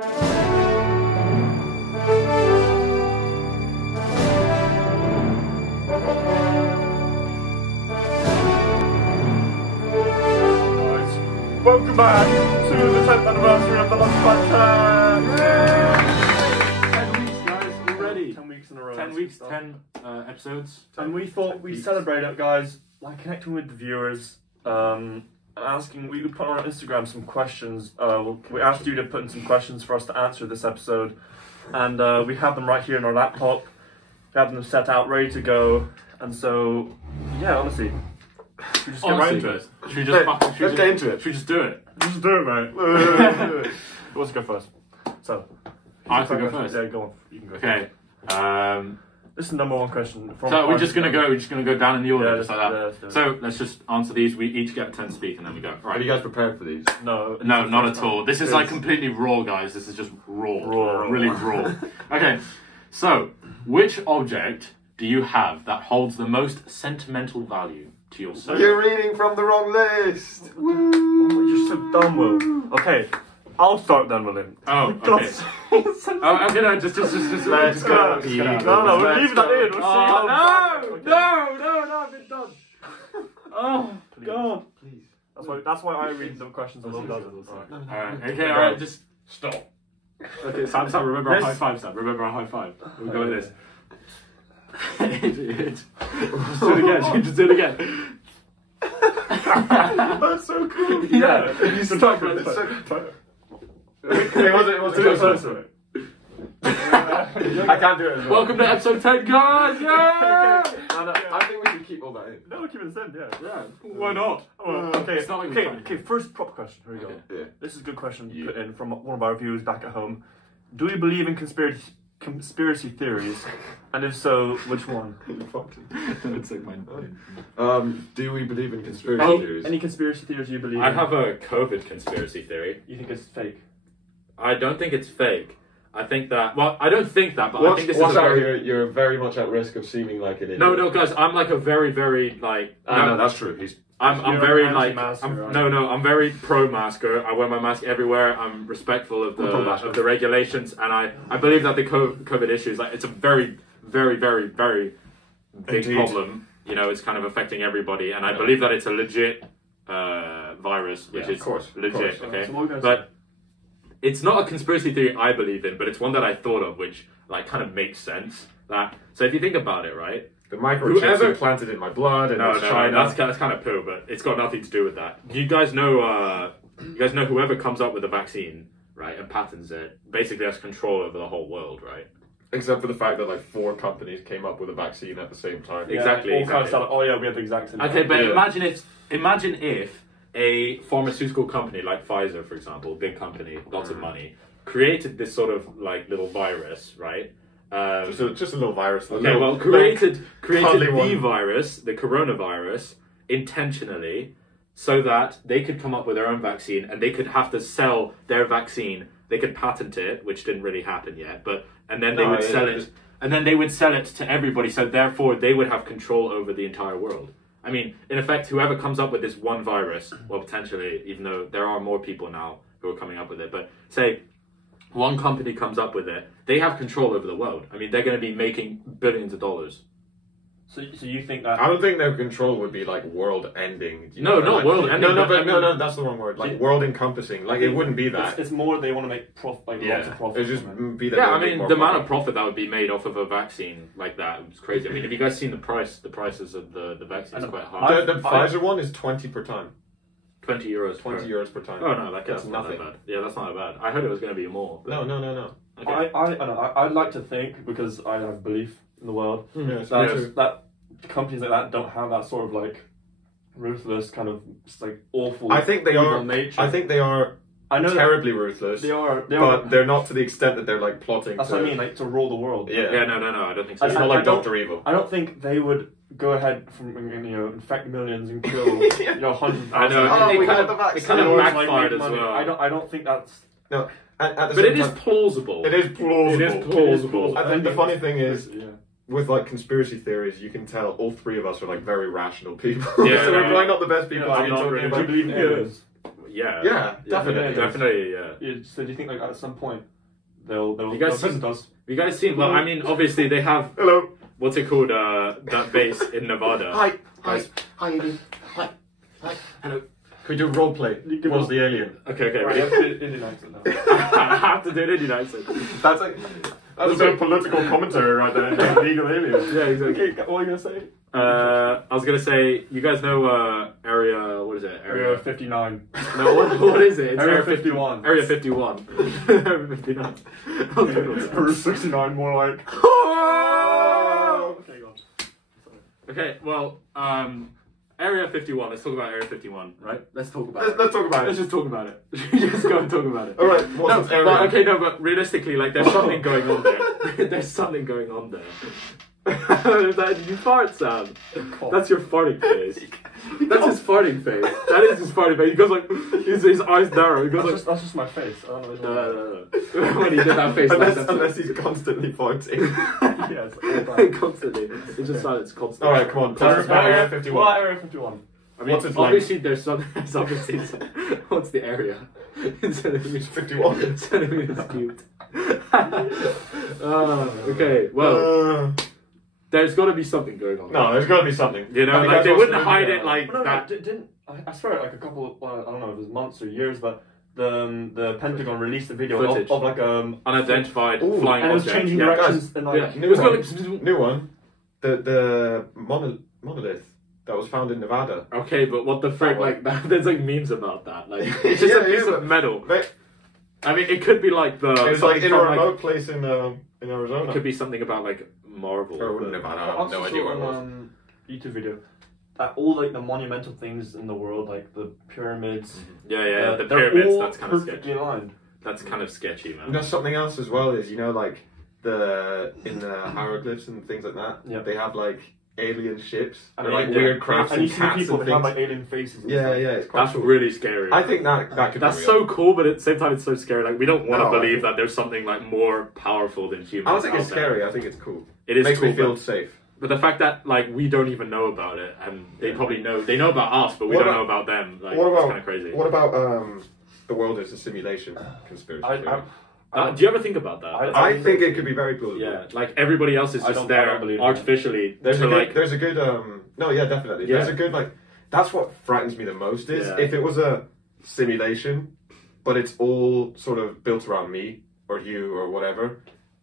Welcome back to the 10th anniversary of the Lunchtime chat! 10 weeks, guys, already. 10 weeks in a row. 10 weeks, 10 episodes. And we thought we'd celebrate it, guys, by connecting with the viewers, and asking, we put on our Instagram some questions. We asked you to put in some questions for us to answer this episode, and we have them right here in our laptop. We have them set out, ready to go, and so, yeah, honestly, should we just get right into it? Should we just Let's get into it. Should we just do it? Just do it, mate. Who wants to go first? So, I have to go first. Yeah, go on. You can go Okay. This is the number one question. So we're just gonna go down in the order, just like that. Yeah, so let's just answer these. We each get a 10 to speak, and then we go. All right. Are you guys prepared for these? No, not at all. This is like completely raw, guys. This is just raw. Really raw. Okay. So, which object do you have that holds the most sentimental value to yourself? You're reading from the wrong list. Woo! Oh, you're so dumb, Will. Okay, I'll start then, William. Oh, okay. Okay, no, just Let's go. No, we'll leave that in. We'll see how. No, I've been done. Oh, Please. God. Please. That's why I read the questions as he doesn't. Alright, just stop. Okay, Sam, remember our high five, Sam. Remember our high five. We'll go with this. Just do it again. That's so cool. Yeah. You used to talk about this. It wasn't close to it. I can't do it as well. Welcome to episode 10, guys! Yeah! I think we should keep all that in. No, we'll keep it in, yeah. Why not? Okay, first proper question. Here we go. Yeah. This is a good question put in from one of our viewers back at home. Do we believe in conspiracy theories? And if so, which one? Don't take mine. Do we believe in conspiracy theories? Any conspiracy theories you believe in? I have a COVID conspiracy theory. You think it's fake? I don't think it's fake. I think that... Well, I don't think that, but I think this watch is a out, very... you're very much at risk of seeming like an idiot. No, guys, I'm like a very, very, like... no, that's true. I'm very, like... Right? I'm very pro-masker. I wear my mask everywhere. I'm respectful of the regulations, and I believe that the COVID issue is, like, it's a very, very, very, very big problem. You know, it's kind of affecting everybody, and I believe that it's a legit virus, which is legit, okay? But it's not a conspiracy theory I believe in, but it's one that I thought of, which, like, kind of makes sense. So if you think about it, right? The microchips implanted in my blood, and that's kind of poo, but it's got nothing to do with that. You guys know whoever comes up with a vaccine, right, and patents it, basically has control over the whole world, right? Except for the fact that like 4 companies came up with a vaccine at the same time. Yeah, Exactly. Kind of oh yeah, we have the exact same. Okay, but imagine if a pharmaceutical company like Pfizer, for example, big company, lots of money, created this sort of like little virus, right? Just a little virus. Created the virus, the coronavirus, intentionally, so that they could come up with their own vaccine, and they could have to sell their vaccine. They could patent it, which didn't really happen yet, and then they would sell it, and then they would sell it to everybody. So therefore, they would have control over the entire world. I mean, in effect, whoever comes up with this one virus, well, potentially, even though there are more people now who are coming up with it, but say one company comes up with it, they have control over the world. I mean, they're going to be making billions of dollars. So you think that... I don't think their control would be like world ending. No, not world ending. No, that's the wrong word. Like world encompassing. Like it wouldn't be that. It's more they want to make lots of profit. It just be that. Yeah, I mean the amount of profit that would be made off of a vaccine like that is crazy. I mean, have you guys seen the prices of the vaccine is quite high. The Pfizer one is 20 per time. 20 euros. 20 euros per time. Oh no, that's not that bad. Yeah, that's not that bad. I heard it was going to be more. But... No. Okay. I'd like to think, because I have belief in the world, that companies like that don't have that sort of like ruthless kind of just like awful. I think they are. Nature. I think they are. I know terribly ruthless. They are, but they're not to the extent that they're like plotting. That's what I mean, like to rule the world. Yeah. No. I don't think so. It's not like Dr. Evil. I don't think they would go ahead from infect millions and kill hundreds of thousands. I know. We got the vaccine. It kind of backfired as well. I don't think that's no. But it is plausible. It is plausible. I think the funny thing is, with like conspiracy theories, you can tell all 3 of us are like very rational people. Yeah, so we're probably not the best people. Do you believe in aliens? Yeah. Yeah, definitely. Definitely, yeah. So do you think like at some point they'll You guys visit us? You guys seen? Well, I mean, obviously they have. Hello. What's it called? That base in Nevada. Hi, Guys. hi, Ian. Hi, hello. Can we do role play? What's the alien? Okay. Right, you have to do Indian accent now. I have to do an Indian accent. That's a bit of political commentary right there. Legal aliens. Yeah, exactly. Okay, what are you gonna say? I was gonna say, you guys know area. What is it? Area 59. No, what is it? It's Area 51. Area 51. Area 59. Area 69, more like. Okay, go on. Okay, well, Area 51. Let's talk about Area 51, right? Let's talk about it. Let's talk about it. Let's just talk about it. Just go and talk about it. All right. No, but realistically, like, there's something going on there. There's something going on there. You fart, Sam. That's your farting face. That's his farting face. That is his farting face. He goes like, his eyes narrow. He goes That's just my face. I don't know. No. When he did that face, unless he's constantly farting. Yes, constantly. It's just silence constantly. All right, come on. Tell us about Area 51. Well, Area 51. I mean, What's it like? obviously there's some. There's obviously what's the area? Centimeters. 51. Centimeters cubed. Okay. Well. There's got to be something going on. No, there's got to be something. You know, like they wouldn't hide it like no, that. Didn't I swear like a couple? I don't know if it was months or years, but the Pentagon released a video of like unidentified ooh, flying and it was object. changing Yeah. directions and like New one. The monolith that was found in Nevada. Okay, but what the frick? Like that, there's like memes about that. Like it's just a piece of metal. I mean, it could be like the. It's like in a remote place in Arizona. It could be something about like Marvel. Or Nevada. I have no idea what it was. YouTube video. That all like the monumental things in the world, like the pyramids. Yeah, the they're pyramids. all That's kind of perfectly sketchy. aligned. That's kind of sketchy, man. You know something else as well is like in the hieroglyphs and things like that. Yeah. They have like alien ships And and like yeah. weird crafts and and you see cats people and that have things. like alien faces. And Yeah, stuff. it's quite That's cool. really scary. I think that could that's be so real. cool, but at the same time, it's so scary. Like we don't want to No, I believe think- that there's something like more powerful than humans. I don't think it's out there. scary. I think it's cool. It is Makes cool, me feel but- safe. But the fact that like we don't even know about it, and they probably know. They know about us, but we What don't about- know about them. Like what it's about kind of crazy. What about the world is a simulation conspiracy theory? Do you ever think about that? I think it could be very plausible. Yeah, like everybody else is I just don't there believe that. artificially. There's to, a good no, yeah, definitely. Yeah. There's a good like that's what frightens me the most is Yeah. if it was a simulation, but it's all sort of built around me or you or whatever,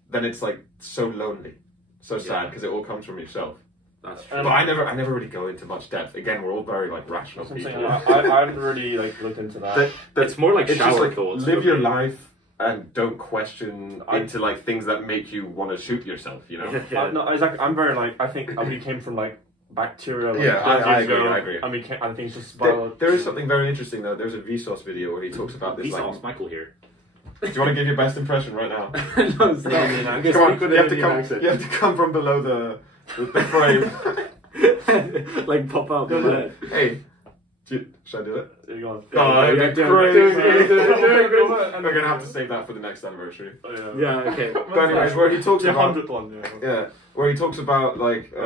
then it's like so lonely, so sad because it all comes from yourself. That's true. But I never really go into much depth. Again, we're all very like rational That's what I'm people. saying. I haven't really like looked into that. It's more like It's shower just like thoughts. live for your me. life and don't question into like things that make you want to shoot yourself. You know. Yeah. No, exactly. I'm very like I think we came from like bacteria. Like, Yeah, I years agree, ago, I agree. And I think it's just There is something very interesting though. There's a Vsauce video where he talks about this. Like, Vsauce, Michael here. do you want to give your best impression right now? No, it's not. I'm gonna Come on, speak with you have an to come. Indian accent. You have to come from below the frame. Like pop out the head. Hey, should I do it? There you go. Oh, yeah, that'd be do it, crazy. do it, do it, do it. We're gonna have to save that for the next anniversary. Yeah, okay. But anyways, where he talks The about 100th one. yeah, where he talks about like Yeah,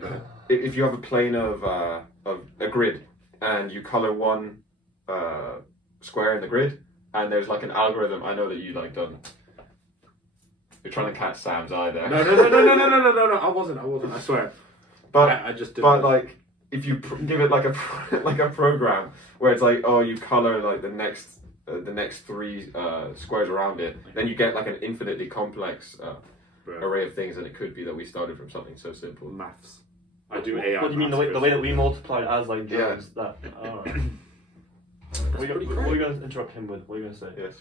go ahead. if you have a plane of a grid and you color one square in the grid and there's like an algorithm. I know that you like done. You're trying to catch Sam's eye there. No. I wasn't. I swear. But I just didn't. But like, if you give it like a like a program where it's like, oh, you color like the next three squares around it, then you get like an infinitely complex array of things, and it could be that we started from something so simple. Maths. I do AI. What do you mean the way that we multiplied as like Yeah. germs? That. What are you going to interrupt him with? What are you going to say? Yes.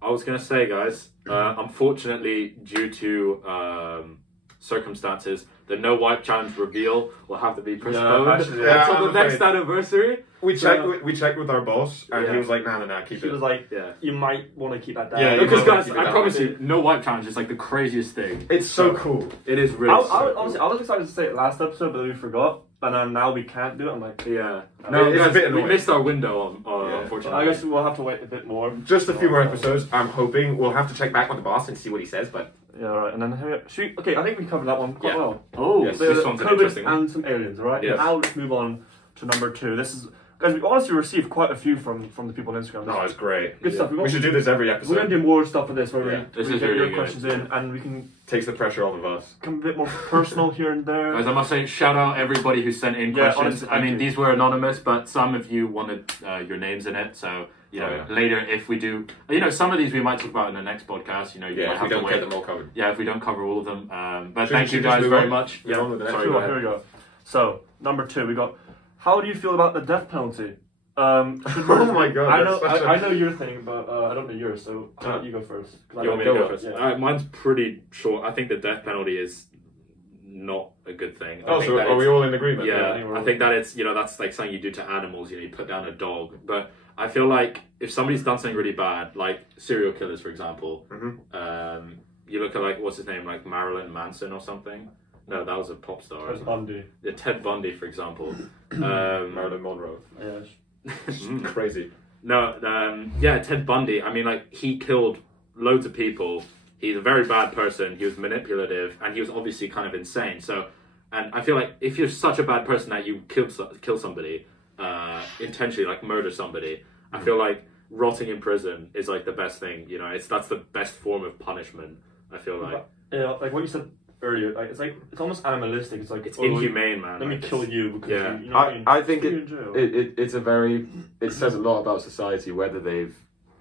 I was gonna say, guys. Unfortunately, due to circumstances, the no wipe challenge reveal will have to be postponed actually, yeah, until I'm the next afraid. anniversary. We checked with our boss, and Yeah. he was like, "Nah, keep He it." was like, Yeah. you might want to keep that down. Yeah, you Because might wanna guys, keep it I that promise way. you, no wipe challenge is like the craziest thing. It's so cool. It is really. Honestly, I was excited to say it last episode, but then we forgot, and then now we can't do it. I'm like, Yeah. No, No, it's a guys, bit we annoying. missed our window. Yeah. Unfortunately. I guess we'll have to wait a bit more. Just a few more episodes. I'm hoping we'll have to check back with the boss and see what he says. But Yeah, right. And then okay, I think we covered that one quite Yeah. well. Oh, Yes, The this one's an COVID interesting one. and some aliens, right? Yes. Now let's move on to number 2. This is Guys, we honestly received quite a few from the people on Instagram. No, it's great. Good stuff. We should do this every episode. We're going to do more stuff for this where This we is get really your good. questions in and we can Takes the pressure off of us. become a bit more personal here and there. Guys, I must say, shout out everybody who sent in questions. honestly, I mean, thank you. these were anonymous, but some of you wanted your names in it. So, you know, later if we do, you know, some of these we might talk about in the next podcast. You know, you might if have we don't to get wait. them all covered. Yeah, if we don't cover all of them. But Should- thank should you just guys move very on? much. Move on to the next sorry, one. go Here ahead. we go. So, number 2, we got, how do you feel about the death penalty? Oh my god. I that's know, such a- I know your thing, but I don't know yours, so you go first. 'Cause I You want me don't to know go first? Yeah. Mine's pretty short. I think the death penalty is not a good thing. I Oh, think so that are we it's- all in agreement? Yeah, I think that it's, you know, that's like something you do to animals. You know, you put down a dog. But I feel like if somebody's done something really bad, like serial killers, for example, you look at like, what's his name, like Marilyn Manson or something. No, that was a pop star. Ted Bundy. Yeah, Ted Bundy, for example. Marilyn Monroe. Yeah. Crazy. No, yeah, Ted Bundy. I mean, like, he killed loads of people. He's a very bad person. He was manipulative, and he was obviously kind of insane. So, and I feel like if you're such a bad person that you kill somebody intentionally, like murder somebody, I feel like rotting in prison is like the best thing. You know, that's the best form of punishment. I feel like Yeah, like what you said earlier, like it's almost animalistic. It's like it's inhumane, man. Let me Like, kill you because yeah. you know what I mean? I think Put you in jail. it's a very, it says a lot about society whether they've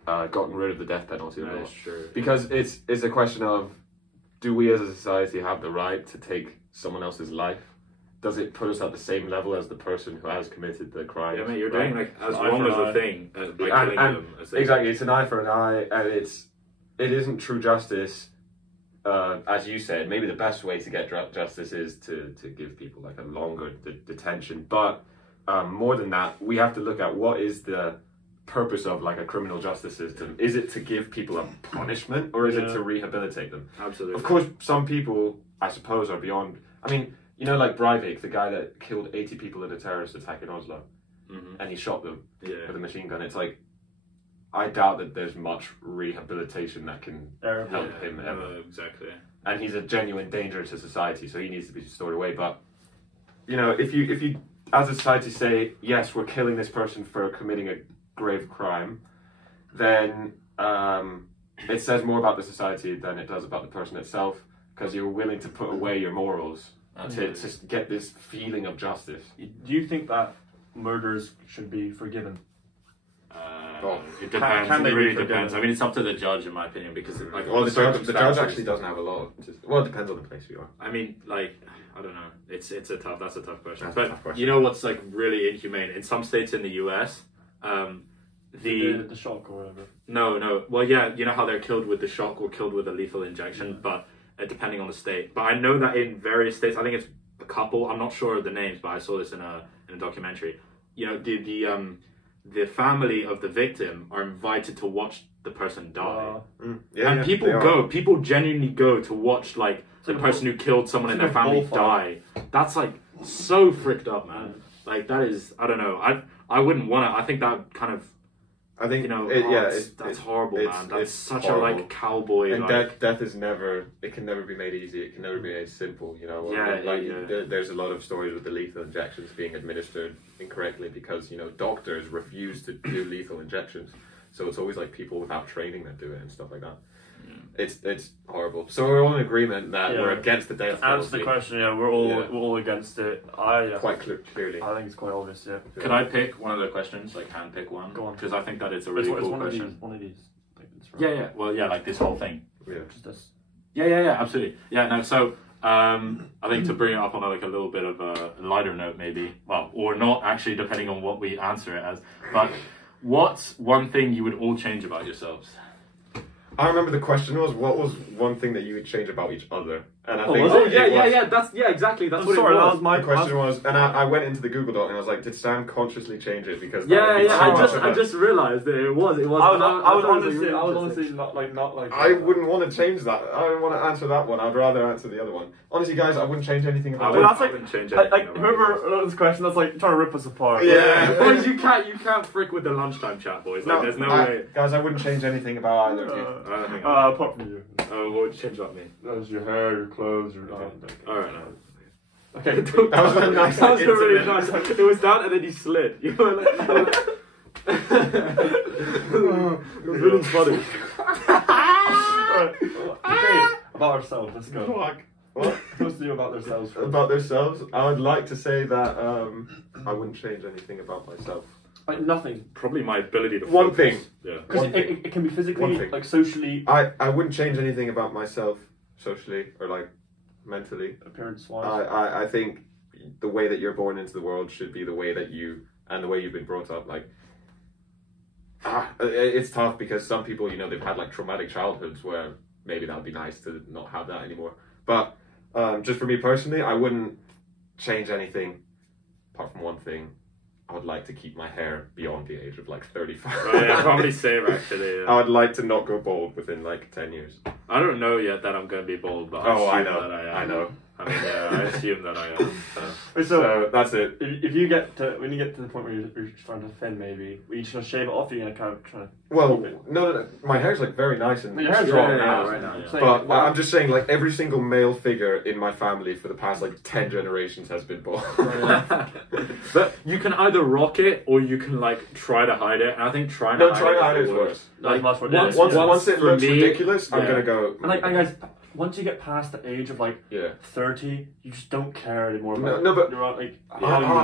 gotten rid of the death penalty or that not. is true. Because it's a question of, do we as a society have the right to take someone else's life? Does it put us at the same level as the person who has committed the crime? Yeah, mate, you're doing like as Eye wrong for as an a eye. thing by And- killing and them. As they Exactly, it's an eye for an eye, and it isn't true justice. As you said, maybe the best way to get justice is to give people like a longer detention. But more than that, we have to look at what is the purpose of like a criminal justice system. Is it to give people a punishment, or is it to rehabilitate them? Absolutely. Of course, some people, I suppose, are beyond. I mean, you know, like Breivik, the guy that killed 80 people in a terrorist attack in Oslo, and he shot them with a machine gun. It's like, I doubt that there's much rehabilitation that can help him ever. Exactly. And he's a genuine danger to society, so he needs to be stored away. But you know, if you as a society say, yes, we're killing this person for committing a grave crime, then it says more about the society than it does about the person itself, because you're willing to put away your morals to just get this feeling of justice. Do you think that murders should be forgiven? It depends. Can they it be really forgiven? depends. I mean, it's up to the judge, in my opinion, because like Well, all the judge circumstances- actually doesn't have a lot of. Well, it depends on the place you are. I mean, like, I don't know. That's a tough question. That's But a tough question. you know what's like really inhumane? In some states in the US, The shock or whatever. No. Well, yeah, you know how they're killed with the shock or killed with a lethal injection, but depending on the state. But I know that in various states, I think it's a couple. I'm not sure of the names, but I saw this in a documentary. You know, the family of the victim are invited to watch the person die, and people genuinely go to watch like the person who killed someone in their family die. That's like so fricked up, man. Like that is, I don't know. I wouldn't want to. I think that kind of. I think You know, that's horrible, man. That's such horrible. a like cowboy. And like, death is never. It can never be made easy. It can never be made simple. You know. There's a lot of stories with the lethal injections being administered incorrectly because doctors refuse to do lethal injections. So it's always like people without training that do it and stuff like that. It's horrible. So we're all in agreement that we're against the death penalty. Answer the question. Yeah, we're all against it. Quite clearly. I think it's quite obvious. Yeah. could I pick one of the questions? Like, hand pick one? Go on. Because I think that it's a really It's cool one question. of these. One of these. Like, it's Yeah. Well, yeah, like this whole thing. Yeah. Just this. Yeah, absolutely. Yeah, no, so I think to bring it up on like a little bit of a lighter note, maybe, well, or not actually, depending on what we answer it as. But what's one thing you would all change about yourselves? I remember the question was, what was one thing that you would change about each other? And I think exactly. That's I'm sorry, that was my the question was, and I went into the Google Doc and I was like, did Sam consciously change it because I just realised that it was. I was honestly not like. I wouldn't want to change that. I don't want to answer that one. I'd rather answer the other one. Honestly, guys, I wouldn't change anything about Well, it. that's like, wouldn't change like anything about whoever wrote this question, that's like trying to rip us apart. Yeah. Boys, you can't frick with the lunchtime chat, boys. Like, there's no way. Guys, I wouldn't change anything about either of you. I don't think Apart from you. what would you change about me? That was your hair, your clothes, your. Alright. Okay. That was a nice. That was a really intimate- nice. It was down and then he slid. You were like, it was really funny. Alright, okay, about ourselves, let's go. Fuck. What? Supposed to do about themselves first. About themselves, I would like to say that I wouldn't change anything about myself. Like nothing. Probably my ability to One focus. thing. Yeah. Because One it can be One physically, thing. like socially, I wouldn't change anything about myself socially or like mentally. appearance-wise. I think the way that you're born into the world should be the way that you and the way you've been brought up. Like, it's tough because some people, you know, they've had like traumatic childhoods where maybe that would be nice to not have that anymore. But just for me personally, I wouldn't change anything apart from one thing. I would like to keep my hair beyond the age of like 35. Oh, yeah, probably same actually. I would like to not go bald within like 10 years. I don't know yet that I'm going to be bald, but I assume know. that I am. I know. I mean, yeah, I assume that I am. So. So that's it. If you get to, when you get to the point where you're starting to thin, maybe, are you just gonna shave it off? Or you're gonna kind of try to. Well, no. My hair's like very nice and Your hair's strong wrong now. right now, yeah. But I'm just saying, like every single male figure in my family for the past like 10 generations has been bald. But you can either rock it or you can like try to hide it. And I think trying No, to hide trying to it hide it is is the worse. worst. Like, Like, Once it for looks me, ridiculous, I'm yeah. gonna go. and guys, once you get past the age of like Yeah. 30, you just don't care anymore. No, About no, but- you're on, like,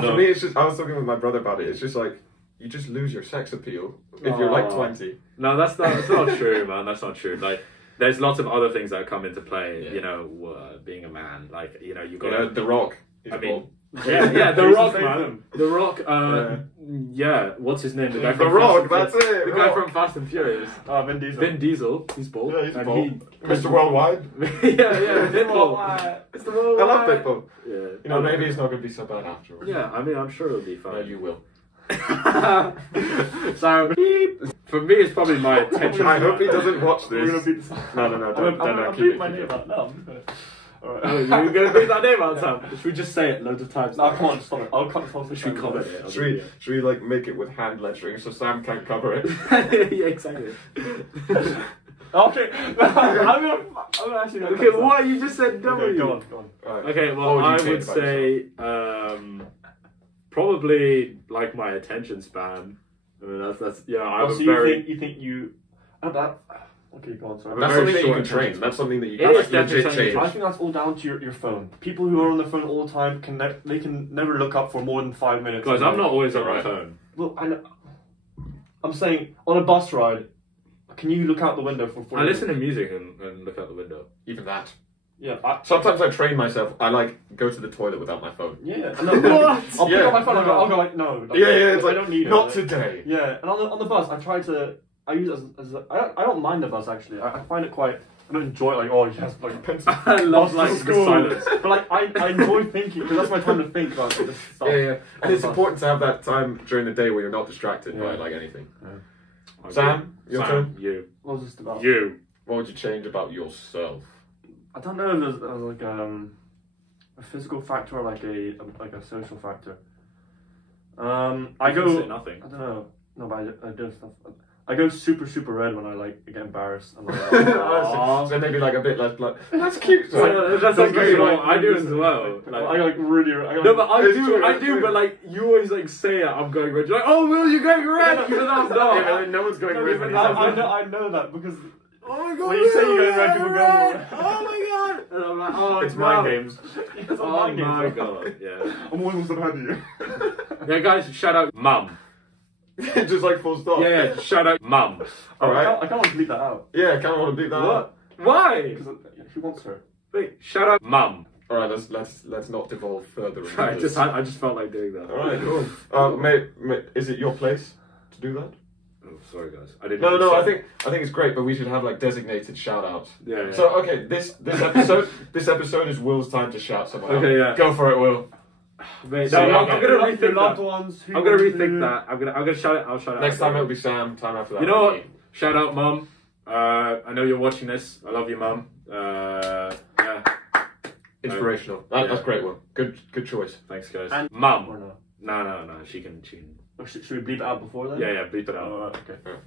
For me, it's just. I was talking with my brother about it. It's just like you just lose your sex appeal if you're like Aw. 20. No, that's not true, man. That's not true. Like, there's lots of other things that come into play. Yeah. You know, being a man, like you know, you You got know, The Rock. He's I mean, bald. yeah, The Who's Rock, the man. same The Rock. Yeah. What's his name? The guy The from Rock. Fast That's and it. The guy Rock. from Fast and Furious. Vin Diesel. Vin Diesel. He's bald. Yeah, he's And bald. Mr. Worldwide. yeah, Pitbull. It's the I love Worldwide. Pitbull. Yeah. You know, maybe it's not gonna be so bad afterwards. Yeah, I mean, I'm sure it'll be No, fine. you will. So, for me, it's probably my attention. I hope he span. doesn't watch We're gonna this. beat this. No, don't I'll keep it. beat my name out. No. Oh, Alright. you're going to beat that name out, Sam? Should we just say it loads of times? No, come on, stop it. I'll cut this whole thing. Should we comment it? Should we like make it with hand lettering so Sam can't cover it? Yeah, exactly. Okay. I'm actually gonna. Okay, what? You just said W. Okay, go on. Right. Okay, What well, would you I change would about say probably like my attention span. I mean, that's yeah. I have Oh, a so very. you think you? Okay, go on. Sorry. That's very something that you short can train. attention. That's something that you It can is like, legit definitely change. I think that's all down to your phone. People who are on their phone all the time they can never look up for more than 5 minutes. Guys, I'm not always on my Right. phone. Well, I'm saying on a bus ride, can you look out the window for 4 I minutes? listen to music and look out the window. Even that. Yeah. Sometimes I train myself. I like go to the toilet without my phone. Yeah. No, What? I'll pick Yeah. up my phone. I'll go like no. Yeah, it's I like don't need not it. today. Yeah, and on the bus, I use it as I don't mind the bus actually. I find it quite. I don't enjoy it, like oh yes like pencil. I love Bus like to the school. silence. But like I enjoy thinking because that's my time to think about this stuff. Yeah. And it's Bus. important to have that time during the day where you're not distracted by Yeah. like anything. Okay. Sam, your turn. You. What was this about? You. What would you change about yourself? I don't know if there's like a physical factor or like a social factor. I You can go. say nothing. I don't know. No, but I do stuff. I go super red when I like get embarrassed. I'm like, So maybe like a bit less blood. That's cute. That's That's great. great. I do as well. Like, I like really. I no, but I It's do, true, I it's do, true. but like you always like say it. I'm going red. You're like, oh, Will, you're going red. Even though I'm not. Yeah, but then no one's going red when he says I that. know that because Oh my god! when you say you're going red, people go red. more. Oh my god! And I'm like, oh, It's no. mind games. it's Oh mind games. my god! Yeah. I'm almost ahead of you. Yeah, guys, shout out, mum. Just like full stop. Yeah, shout out, mum. Alright. I can't want to bleep that out Yeah, I kind of want to beat that up. Why? because who wants her? Wait, shout out, mum. Alright, let's not devolve further. into I this. just felt like doing that. Alright, cool. Mate, is it your place to do that? Oh, sorry, guys. I didn't. No. I think it's great, but we should have like designated shout outs. Yeah. So okay, this episode is Will's time to shout someone out. Okay, yeah. Go for it, Will. Wait, So, no, okay. I'm gonna rethink Your loved that. ones. I'm gonna rethink that. I'm gonna shout it. I'll shout it. Next out. time it'll be Sam. Time after that. You know it'll what? be me. Shout out, mum. I know you're watching this. I love you, mum. Yeah. Inspirational. Yeah. That's great one. Good choice. Thanks, guys. And- Or Mum. no? No. She can. Or should we bleep it out before then? Yeah. Bleep it out. Oh, okay.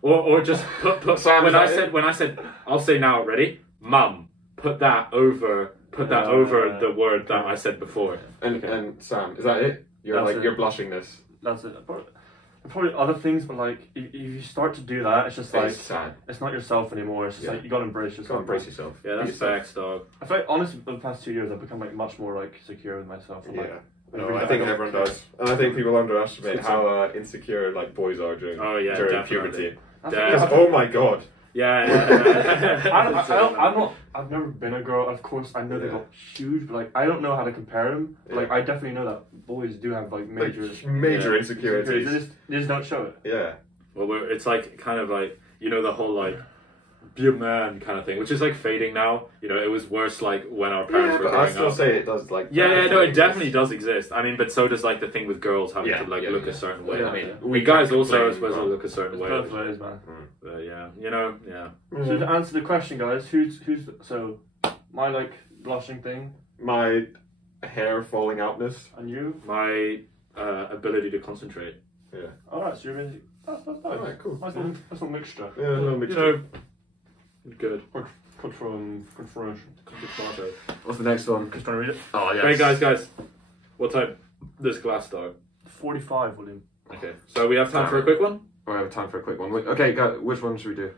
Or just put Sam, when is I that said it? I'll say now. Ready? Mum. Put that over put that over the word that I said before. And Sam, is that it? You're blushing this. That's it. Probably other things, but like if you start to do that, it's just like sad. It's not yourself anymore. It's just like you gotta embrace yourself. Embrace yourself. Yeah, that's facts, dog. I feel like honestly, over the past 2 years, I've become like much more like secure with myself. And, no, I think everyone does, and I think people underestimate how insecure like boys are during puberty. Oh my god. I've never been a girl. Of course, I know they got huge, but like I don't know how to compare them. But, like I definitely know that boys do have like major insecurities. They just don't show it. Yeah. Well, it's like kind of like the whole like be a man kind of thing, which is like fading now. It was worse like when our parents were growing up. I still say it does like. It definitely does exist. I mean, but so does like the thing with girls having to like look a certain way. I mean, we guys also are supposed to look a certain way. Both ways, man. Yeah. So to answer the question, guys, who's so my like blushing thing, my hair falling outness, and you, my ability to concentrate. Yeah. All right, so you're really that's nice. Alright, cool. Nice little mixture. Yeah, a little mixture. Good. Confirmation. What's the next one? Just trying to read it. Oh yes. Hey guys. What time? This glass start. 45, William. Okay. So we have time for a quick one. We have time for a quick one. Okay, guys, which one should we do?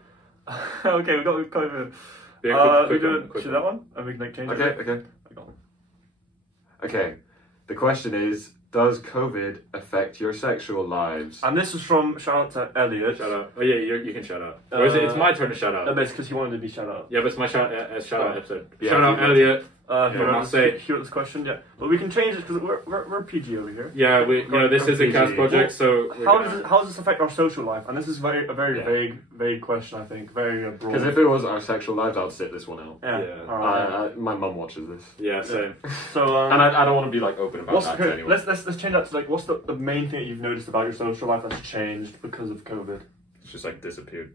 Okay, we've got over. Quick that one, and we can like change it. Okay. Okay. The question is, does COVID affect your sexual lives? And this is from shout out to Elliot. Shout out. Oh yeah, you can shout out. Or is it? It's my turn to shout out. No, it's because he wanted to be shout out. Yeah, but it's my shout out episode. Yeah, shout out Elliot. Hear this question, but we can change it because we're PG over here. Yeah, this is a cast project, so how does this affect our social life? And this is a very vague question, I think, very broad. Because if it was our sexual lives, I'd sit this one out. Yeah. All right. My mum watches this. Yeah, same. So and I don't want to be like open about that to anyone. Let's change that to like what's the main thing that you've noticed about your social life that's changed because of COVID? It's just like disappeared.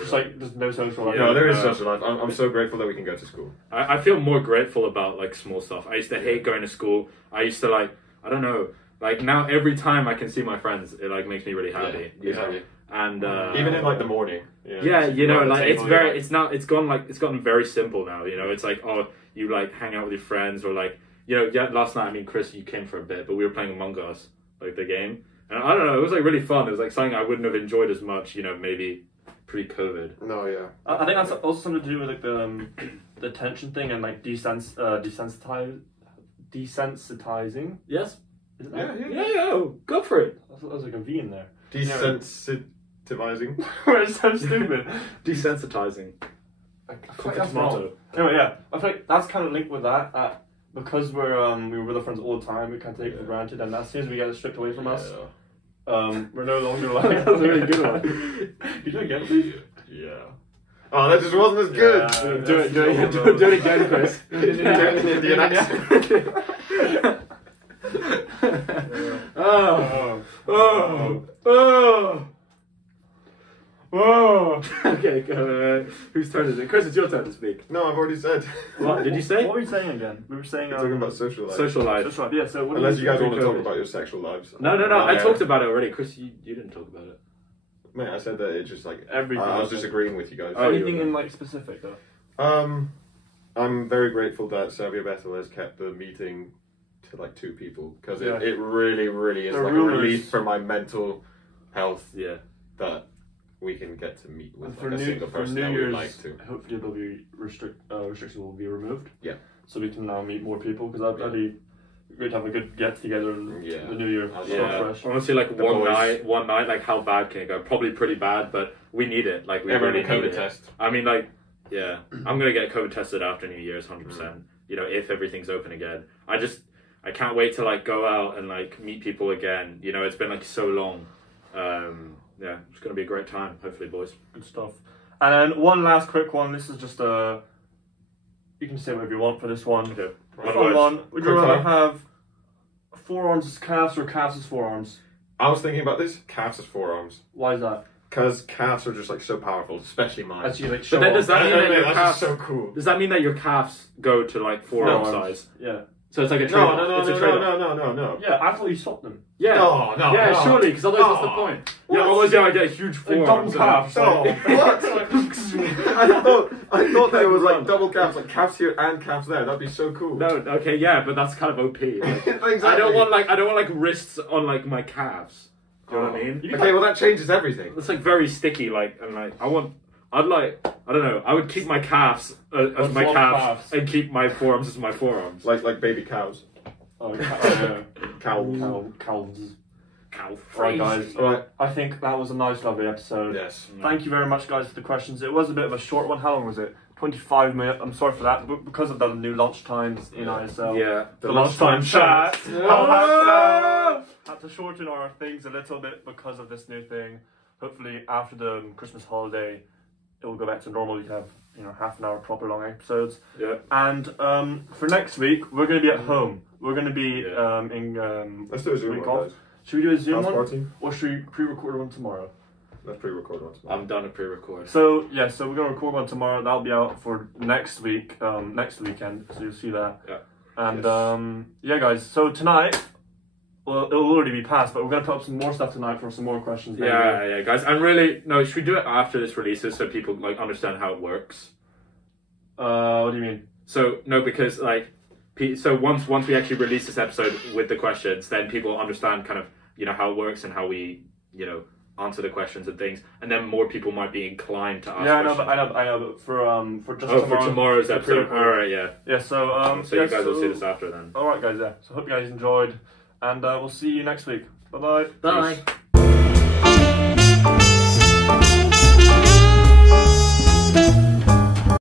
Just like there's no social life. No, there is social life. I'm so grateful that we can go to school. I feel more grateful about like small stuff. I used to hate going to school. I used to like I don't know. Like now every time I can see my friends, it like makes me really happy. Yeah. And even in like the morning. It's gotten very simple now. It's like you like hang out with your friends or like last night. I mean, Chris, you came for a bit, but we were playing Among Us, like the game. And I don't know, it was like really fun. It was like something I wouldn't have enjoyed as much, maybe pre-COVID. No, yeah. I think that's also something to do with like the attention thing and like desensitizing. Yes. Is it that? Yeah. Go for it. That was like a V in there. Desensitivizing. It's so stupid. Desensitizing. Anyway, yeah, I feel like that's kind of linked with that. Because we were with our friends all the time, we can't take it for granted, and as soon as we get it stripped away from us, we're no longer like. That's a really good one. You doing it again? Yeah. Oh, that just wasn't as good. Yeah, do it again, Chris. Do it in the Indian accent. Whoa! Okay, whose turn is it? Chris, it's your turn to speak. No, I've already said. What did you say? What were you saying again? We were saying talking about social life. Social life. Social life. Yeah. So unless you guys want to talk about your sexual lives. No. I talked about it already. Chris, you didn't talk about it. Mate, I said that it's just like everything. I was just agreeing with you guys. Anything in like specific though? I'm very grateful that Serbia Battle has kept the meeting to like 2 people because it really is like a relief for my mental health. Yeah. That we can get to meet with like a single person that we like to. Hopefully there'll be restrictions will be removed. Yeah. So we can now meet more people because that'd be great to have a good get together in the new year. Fresh. Honestly, like one night, like how bad can it go? Probably pretty bad, but we need it. Like we really need it. Test. I mean, like, yeah, I'm gonna get COVID tested after New Year's, 100%. If everything's open again. I can't wait to like go out and like meet people again. It's been like so long. Yeah, it's going to be a great time, hopefully, boys. Good stuff. And then one last quick one. This is just you can say whatever you want for this one. Okay. One. Would you rather have forearms as calves or calves as forearms? I was thinking about this. Calves as forearms. Why is that? Because calves are just like so powerful, especially mine. As you, like, but then does that mean that your calves? So cool. Does that mean that your calves go to like forearm size? Yeah. So it's like a trade-off. No. Yeah, I thought you swapped them. Yeah. No. Yeah, surely, because otherwise what's the point? Yeah, otherwise I get a huge forearm. Double calves. No, what? I thought there was like double calves, like calves here and calves there. That'd be so cool. No, okay, yeah, but that's kind of OP. Like, Exactly. I don't want like wrists on like my calves. Do you know what I mean? Okay, well that changes everything. It's like very sticky, like, and like I don't know. I would keep my calves as my calves and keep my forearms as my forearms. Like baby cows. Oh, calves. Alright, guys. Alright. I think that was a nice, lovely episode. Yes. Thank you very much, guys, for the questions. It was a bit of a short one. How long was it? 25 minutes. I'm sorry for that, but because of the new lunch times in ISL. Yeah. The lunchtime chat. Had to shorten our things a little bit because of this new thing. Hopefully, after the Christmas holiday, it will go back to normal. You have, half an hour proper long episodes. Yeah. And for next week, we're going to be at home. We're going to be in. Let's do a Zoom one, guys. Should we do a Zoom one? Party? Or should we pre-record one tomorrow? Let's pre-record one tomorrow. I'm done a pre-record. So we're gonna record one tomorrow. That'll be out for next week, next weekend. So you'll see that. Yeah. And yeah, guys. So tonight, well, it'll already be past, but we're gonna put up some more stuff tonight for some more questions. Maybe. Yeah, guys. And really, no, should we do it after this releases so people like understand how it works? What do you mean? So no, because like, so once we actually release this episode with the questions, then people understand kind of how it works and how we answer the questions and things, and then more people might be inclined to ask. Yeah, questions. I know, but for just for tomorrow's episode. All right, yeah. Yeah, so so you guys will see this after then. All right, guys. Yeah. So hope you guys enjoyed, and we'll see you next week. Bye-bye. Bye.